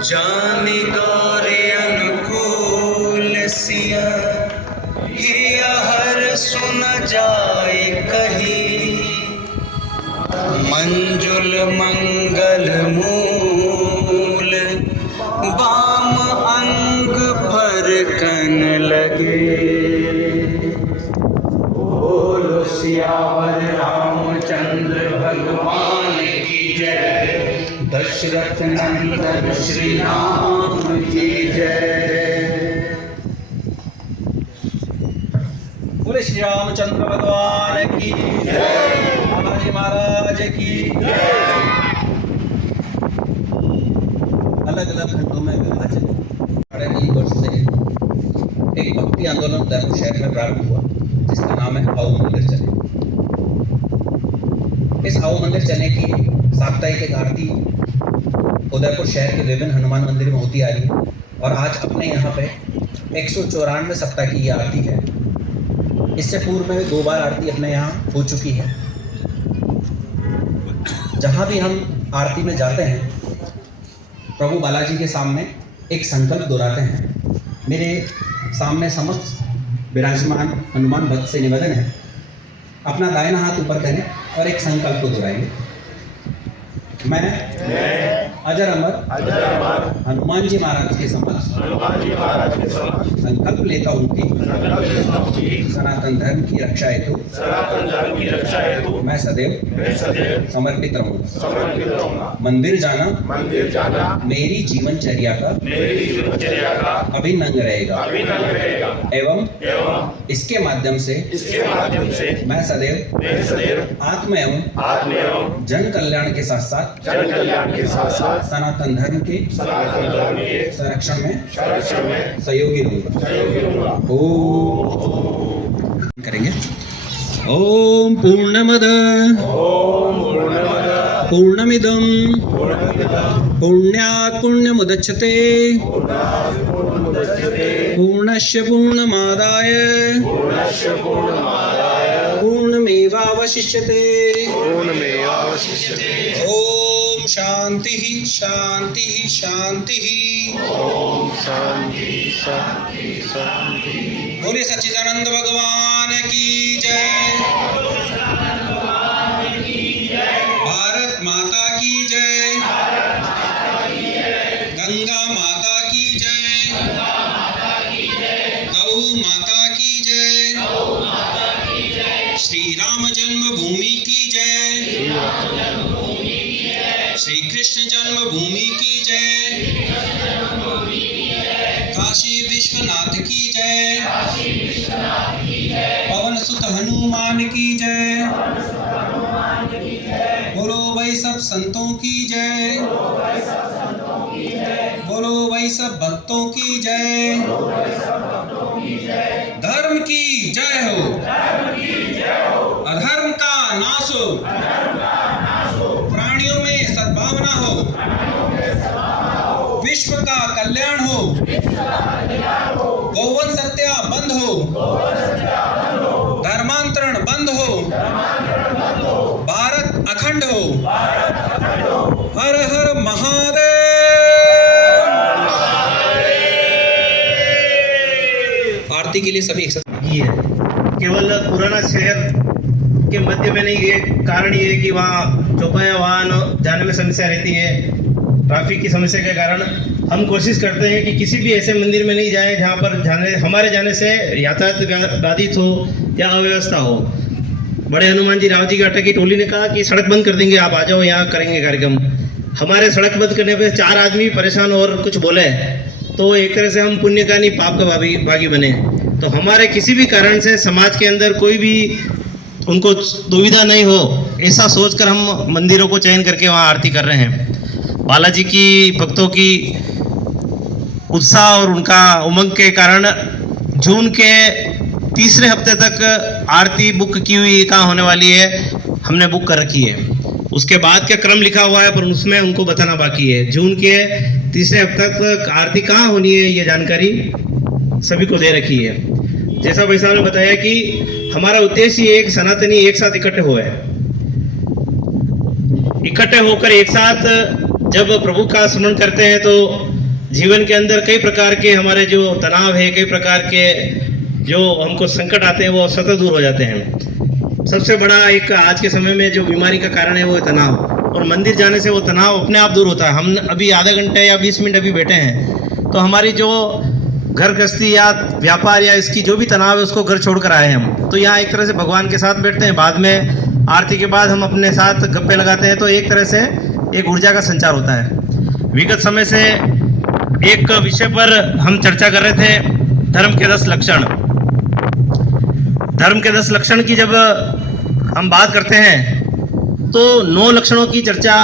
जानी गौरे अनुकूल सिया हिया हर सुन जाए कही, मंजुल मंगल मूल बाम अंग पर कन लगे। बोलो सियावर रामचंद्र भगवान की जय, दशरथ नंदन श्री राम की जय। बोले श्री रामचंद्र भगवान की जय, बालाजी महाराज की जय। अलग अलग खंडों में विभाजन 3.5 वर्ष से एक भक्ति आंदोलन उदयपुर शहर में प्रारंभ हुआ, जिसका नाम है आओ मंदिर चले। इस आओ मंदिर चले की साप्ताहिक एक आरती उदयपुर शहर के विभिन्न हनुमान मंदिर में होती आ रही है, और आज अपने यहाँ पे 194 सप्ताह की ये आरती है। इससे पूर्व में 2 बार आरती अपने यहाँ हो चुकी है। जहाँ भी हम आरती में जाते हैं, प्रभु बालाजी के सामने एक संकल्प दोहराते हैं। मेरे सामने समस्त विराजमान हनुमान भक्त से निवेदन है, अपना दाहिना हाथ ऊपर करें और एक संकल्प को दोहराएंगे। मैं अजर अमर हनुमान जी महाराज के समक्ष संकल्प लेता हूँ कि सनातन धर्म की रक्षा हेतु मैं सदैव समर्पित रहूँगा। मंदिर जाना मेरी जीवनचर्या का अभिन्न अंग रहेगा एवं इसके माध्यम से मैं सदैव आत्म एवं जन कल्याण के साथ साथ सनातन धर्म के संरक्षण में सहयोगी रहूंगा। ओम करेंगे। ओम पूर्णमद पूर्णमिदं पूर्णात् पूर्णमुदच्यते पूर्णस्य पूर्णमादाय पूर्णमेवावशिष्यते। ओम शांति शांति शांति। ओम शांति शांति शांति। बोलिए सच्चिदानंद भगवान की जय। भारत माता की जय। गंगा माता की जय। गौ माता की जय। श्री राम जन्मभूमि की जय। श्री कृष्ण जन्मभूमि की जय। काशी विश्वनाथ की जय। पवन सुत हनुमान की जय। बोलो भाई सब संतों की जय। बोलो भाई सब भक्तों की जय। धर्म की जय हो, अधर्म का नाश हो, प्राणियों में सद्भावना हो, विश्व का कल्याण हो, गौवंश हत्या बंद हो, धर्मांतरण बंद हो, भारत अखंड हो। हर हर महादेव। आरती के लिए सभी एक साथ है। केवल पुराना शहर के मध्य में नहीं, ये कारण ये है कि वहाँ चौपाया वाहन जाने में समस्या रहती है। ट्रैफिक की समस्या के कारण हम कोशिश करते हैं कि किसी भी ऐसे मंदिर में नहीं जाएं जहाँ पर हमारे जाने से यातायात बाधित हो या अव्यवस्था हो। बड़े हनुमान जी राव जी घाटा की टोली ने कहा कि सड़क बंद कर देंगे, आप आ जाओ, यहाँ करेंगे कार्यक्रम। हमारे सड़क बंद करने पे 4 आदमी परेशान और कुछ बोले, तो एक तरह से हम पुण्य का नहीं पाप का भागी बने। तो हमारे किसी भी कारण से समाज के अंदर कोई भी उनको दुविधा नहीं हो, ऐसा सोचकर हम मंदिरों को चयन करके वहाँ आरती कर रहे हैं। बालाजी की भक्तों की उत्साह और उनका उमंग के कारण जून के तीसरे हफ्ते तक आरती बुक की हुई कहाँ होने वाली है, हमने बुक कर रखी है। उसके बाद का क्रम लिखा हुआ है पर उसमें उनको बताना बाकी है। जून के तीसरे हफ्ते तक आरती कहाँ होनी है ये जानकारी सभी को दे रखी है। जैसा भाई साहब ने बताया कि हमारा उद्देश्य ये एक सनातनी एक साथ इकट्ठे हुए, इकट्ठे होकर एक साथ जब प्रभु का स्मरण करते हैं तो जीवन के अंदर कई प्रकार के हमारे जो तनाव है, कई प्रकार के जो हमको संकट आते हैं वो स्वतः दूर हो जाते हैं। सबसे बड़ा एक आज के समय में जो बीमारी का कारण है वो है तनाव, और मंदिर जाने से वो तनाव अपने आप दूर होता है। हम अभी आधा घंटे या 20 मिनट अभी बैठे हैं तो हमारी जो घर गृहस्थी या व्यापार या इसकी जो भी तनाव है उसको घर छोड़ कर आए हैं हम, तो यहाँ एक तरह से भगवान के साथ बैठते हैं। बाद में आरती के बाद हम अपने साथ गप्पे लगाते हैं, तो एक तरह से एक ऊर्जा का संचार होता है। विगत समय से एक विषय पर हम चर्चा कर रहे थे, धर्म के 10 लक्षण। धर्म के 10 लक्षण की जब हम बात करते हैं तो 9 लक्षणों की चर्चा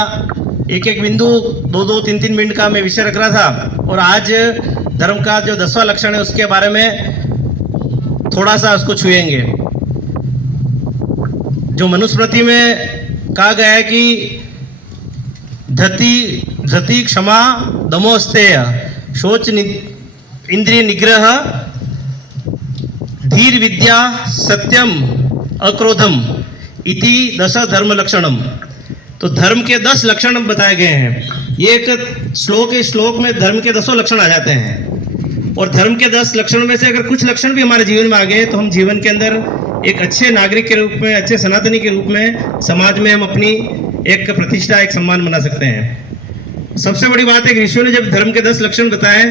एक बिंदु 2-2, 3-3 मिनट का मैं विषय रख रहा था, और आज धर्म का जो 10वां लक्षण है उसके बारे में थोड़ा सा उसको छुएंगे। जो मनुस्मृति में कहा गया है कि धृति, क्षमा, दमोस्तेय, शौच, इंद्रिय निग्रह, धीर, विद्या, सत्यम, अक्रोधम इति 10 धर्म लक्षणम। तो धर्म के 10 लक्षण बताए गए हैं। ये एक श्लोक है, श्लोक में धर्म के 10 लक्षण आ जाते हैं, और धर्म के 10 लक्षण में से अगर कुछ लक्षण भी हमारे जीवन में आ गए तो हम जीवन के अंदर एक अच्छे नागरिक के रूप में, अच्छे सनातनी के रूप में समाज में हम अपनी एक प्रतिष्ठा, एक सम्मान बना सकते हैं। सबसे बड़ी बात है कि ऋषियों ने जब धर्म के 10 लक्षण बताए,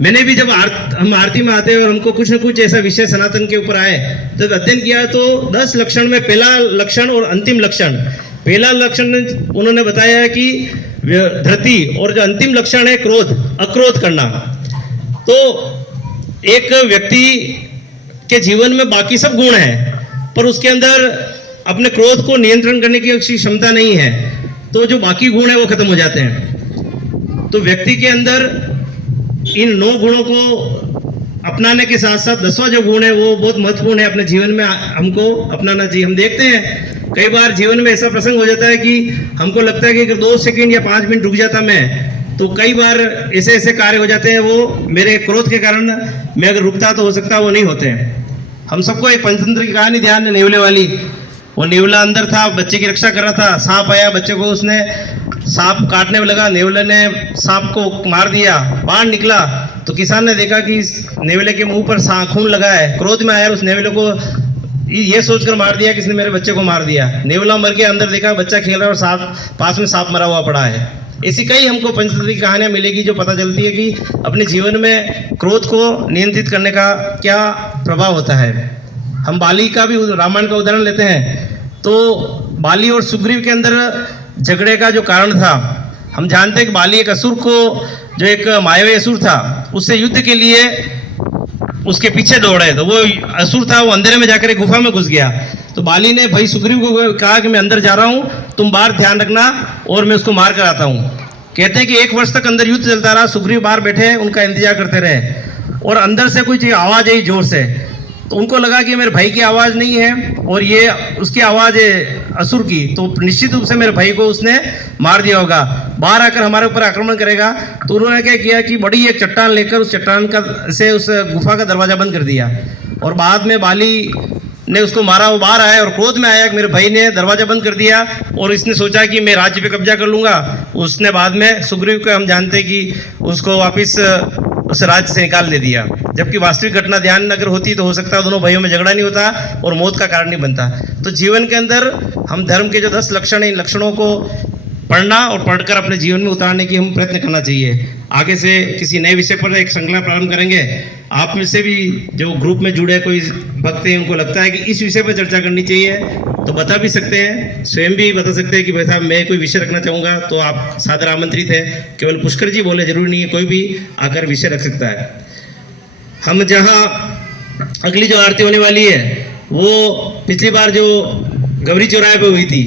मैंने भी जब हम आरती में आते हैं और हमको कुछ न कुछ ऐसा विषय सनातन के ऊपर आए, जब अध्ययन किया तो 10 लक्षण में पहला लक्षण और अंतिम लक्षण, पहला लक्षण उन्होंने बताया है कि धृति, और जो अंतिम लक्षण है क्रोध, अक्रोध करना। तो एक व्यक्ति के जीवन में बाकी सब गुण हैं पर उसके अंदर अपने क्रोध को नियंत्रण करने की क्षमता नहीं है, तो जो बाकी गुण है वो खत्म हो जाते हैं। तो व्यक्ति के अंदर इन 9 गुणों को अपनाने के साथ साथ 10वां जो गुण है वो बहुत महत्वपूर्ण है, अपने जीवन में हमको अपनाना चाहिए। हम देखते हैं कई बार जीवन में ऐसा प्रसंग हो जाता है कि हमको लगता है कि अगर 2 सेकंड या 5 मिनट रुक जाता मैं, तो कई बार ऐसे ऐसे कार्य हो जाते हैं वो मेरे क्रोध के कारण मैं अगर रुकता तो हो सकता वो नहीं होते हैं। हम सबको एक पंचतंत्र की कहानी ध्यान है, नेवले वाली। वो नेवला अंदर था, बच्चे की रक्षा कर रहा था, सांप आया, बच्चे को उसने सांप काटने में लगा, नेवले ने सांप को मार दिया, बाण निकला तो किसान ने देखा कि इस नेवले के मुंह पर खून लगा है। क्रोध में आया, उस नेवले को ये सोचकर मार दिया कि इसने मेरे बच्चे को मार दिया। नेवला मर गया, अंदर देखा बच्चा खेल रहा है और सांप पास में सांप मरा हुआ पड़ा है। ऐसी कई हमको पंचतंत्र की कहानियां मिलेगी जो पता चलती है कि अपने जीवन में क्रोध को नियंत्रित करने का क्या प्रभाव होता है। हम बाली का भी, रामायण का उदाहरण लेते हैं तो बाली और सुग्रीव के अंदर झगड़े का जो कारण था, हम जानते हैं कि बाली एक असुर को, जो एक मायावी असुर था, उससे युद्ध के लिए उसके पीछे दौड़े। तो वो असुर था, वो अंधेरे में जाकर एक गुफा में घुस गया। तो बाली ने भाई सुग्रीव को कहा कि मैं अंदर जा रहा हूँ, तुम बाहर ध्यान रखना और मैं उसको मार कर आता हूँ। कहते हैं कि 1 वर्ष तक अंदर युद्ध चलता रहा, सुग्रीव बाहर बैठे उनका इंतजार करते रहे, और अंदर से कुछ आवाज़ आई जोर से, तो उनको लगा कि मेरे भाई की आवाज़ नहीं है और ये उसकी आवाज़ है असुर की, तो निश्चित रूप से मेरे भाई को उसने मार दिया होगा, बाहर आकर हमारे ऊपर आक्रमण करेगा। तो उन्होंने क्या किया कि बड़ी एक चट्टान लेकर उस चट्टान का से उस गुफा का दरवाज़ा बंद कर दिया, और बाद में बाली ने उसको मारा। वो बाहर आया और क्रोध में आया कि मेरे भाई ने दरवाज़ा बंद कर दिया, और इसने सोचा कि मैं राज्य पे कब्जा कर लूँगा। उसने बाद में सुग्रीव को, हम जानते कि उसको वापस उस राज्य से निकाल दे दिया, जबकि वास्तविक घटना ध्यान अगर होती तो हो सकता है दोनों भाइयों में झगड़ा नहीं होता और मौत का कारण नहीं बनता। तो जीवन के अंदर हम धर्म के जो 10 लक्षण हैं, इन लक्षणों को पढ़ना और पढ़कर अपने जीवन में उतारने की हम प्रयत्न करना चाहिए। आगे से किसी नए विषय पर एक श्रृंखला प्रारंभ करेंगे। आप में से भी जो ग्रुप में जुड़े कोई भक्त हैं, उनको लगता है कि इस विषय पर चर्चा करनी चाहिए तो बता भी सकते हैं, स्वयं भी बता सकते हैं कि भाई साहब मैं कोई विषय रखना चाहूँगा, तो आप सादर आमंत्रित है। केवल पुष्कर जी बोले जरूरी नहीं है, कोई भी आकर विषय रख सकता है। हम जहाँ अगली जो आरती होने वाली है वो पिछली बार जो गौरी चौराहे पे हुई थी,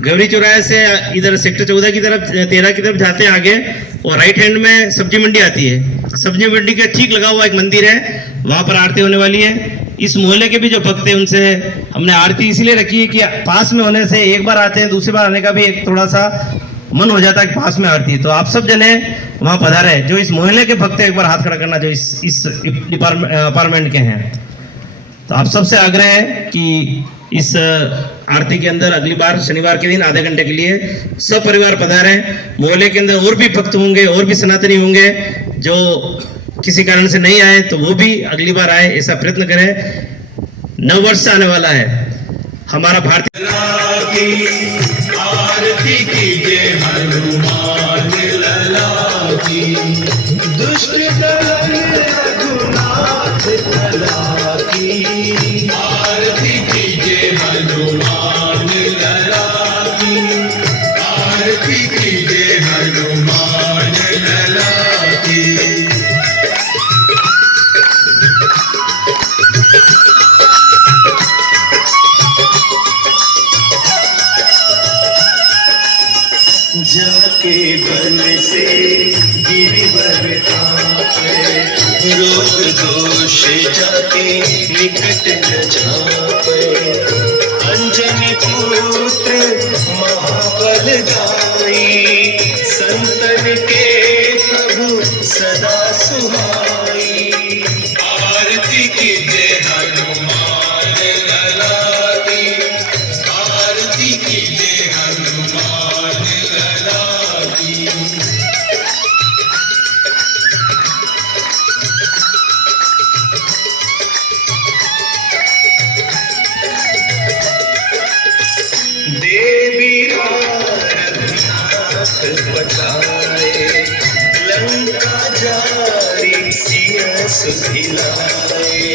गौरी चौराहे से इधर सेक्टर 14 की तरफ 13 की तरफ जाते हैं आगे, और राइट हैंड में सब्जी मंडी आती है। सब्जी मंडी के ठीक लगा हुआ एक मंदिर है, वहाँ पर आरती होने वाली है। इस मोहल्ले के भी जो भक्त हैं उनसे हमने आरती इसीलिए रखी है कि पास में होने से एक बार आते हैं, दूसरी बार आने का भी एक थोड़ा सा मन हो जाता है कि पास में आरती है। तो आप सब जने वहाँ पधारे, जो इस मोहल्ले के भक्त हैं एक बार हाथ खड़ा करना, जो इस अपार्टमेंट के हैं। तो आप सबसे आग्रह है कि इस आरती के अंदर अगली बार शनिवार के दिन आधे घंटे के लिए सब परिवार पधारें। मोहल्ले के अंदर और भी भक्त होंगे, और भी सनातनी होंगे, जो किसी कारण से नहीं आए तो वो भी अगली बार आए, ऐसा प्रयत्न करें। नव वर्ष आने वाला है हमारा भारतीय। आरती कीजिए हनुमान लला की, दुष्ट दलन रघुनाथ लला की। आरती कीजिए हनुमान लला की, आरती कीजिए हनुमान लला की। जाके बन से गिरिवर तापे, रोग दोष जाके निकट न जापे। अंजनी पुत्र महाबलदाई, संतन के प्रभु सदा सुहाई। आरती कीजिए हनुमान लला की, आरती कीजिए हनुमान लला की। देवी रघुनाथ बचाए, लंका जारी सिया सुधिलाए।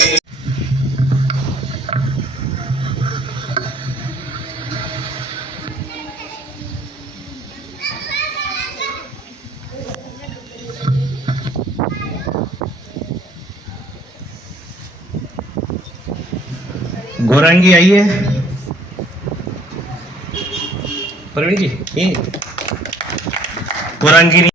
गौरांगी आइए, प्रवीण जी, ये गौरांगी